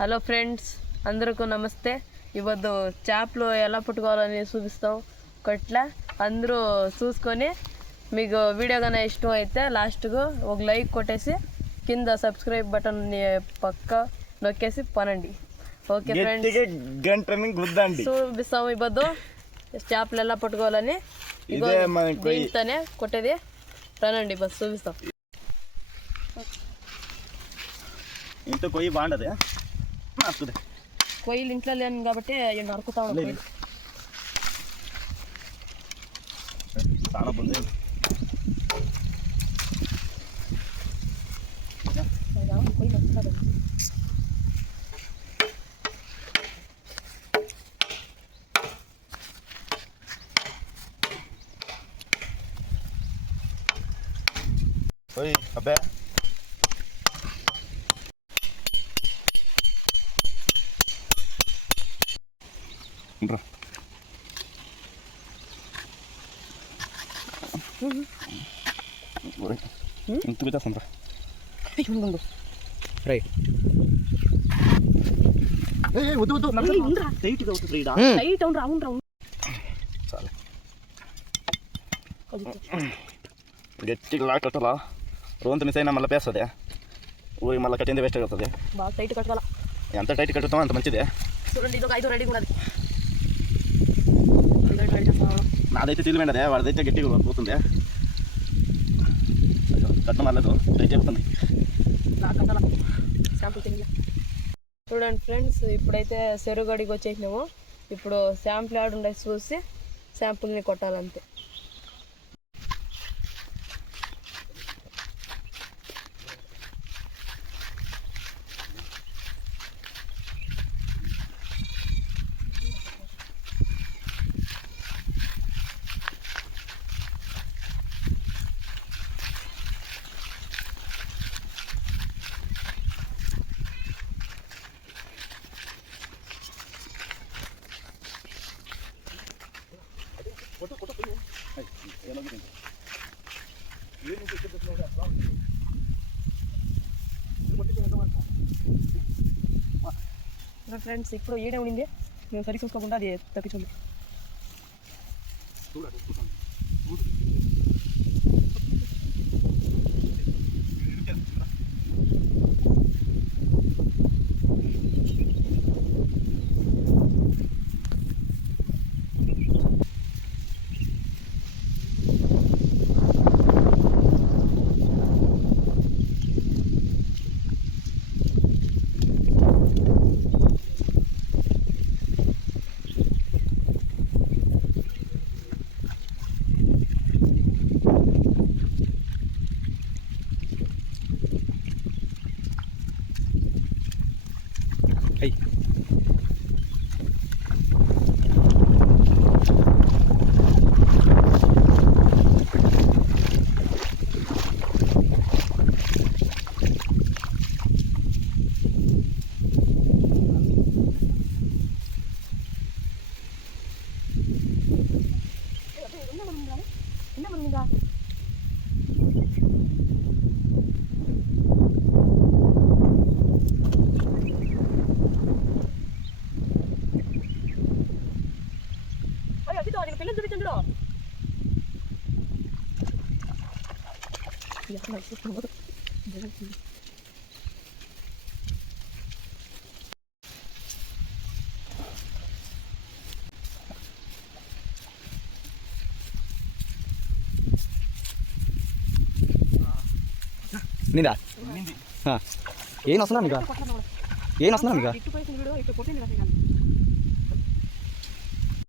Hello friends, అందరికీ నమస్తే. ఇవద్దు చేపలు ఎలా పట్టుకోవాలని చూపిస్తాం. కొట్లా అందరూ చూసుకొని మీకు వీడియో కానీ ఇష్టం అయితే లాస్ట్గా ఒక లైక్ కొట్టేసి కింద సబ్స్క్రైబ్ బటన్ పక్క నొక్కేసి పనండి. ఓకే ఫ్రెండ్స్, చూపిస్తాం ఇవద్దు చేపలు ఎలా పట్టుకోవాలని. దీంతోనే కొట్టేది పనండి. బస్ చూపిస్తాం. ఇంత కొయ్యి బాగుండదు, కొయ్యలు ఇంట్లో లేను కాబట్టి నరుకుతా ఉంటాయి. చాలా బాగుంది. అబ్బే ఇంత పెట్టేస్తాం రా. రైట్ వద్దు వద్దు టైట్గా అవుతుంది. చాలా గట్టిగా లాకట్టలా. రోంత మిస్ అయినా మళ్ళీ పేస్తుంది. ఊరి మళ్ళీ కట్టింది వేస్ట్ అవుతుంది. బాగా టైట్ కట్టుకోవాలా. ఎంత టైట్ కట్టుతామో అంత మంచిదే. చూడండి, ఇది ఒక 5 రెడీ ఉన్నది. నాదైతే తెలియదు, వాడిదైతే గట్టిగా పోతుంది. కట్టడం వల్లదు టైట్ అవుతుంది. చూడండి ఫ్రెండ్స్, ఇప్పుడైతే చెరుగడికి వచ్చేసినాము. ఇప్పుడు శాంపుల్ యాడ్ ఉండే చూసి శాంపుల్ని కొట్టాలంతే. ఫ్రెండ్స్, ఇప్పుడు ఏడే ఉండింది, మేము సరి చూసుకోకుండా అది తప్పించుంది. నిందా ఏం వస్తున్నా మీకు, ఏం వస్తున్నా మీకు.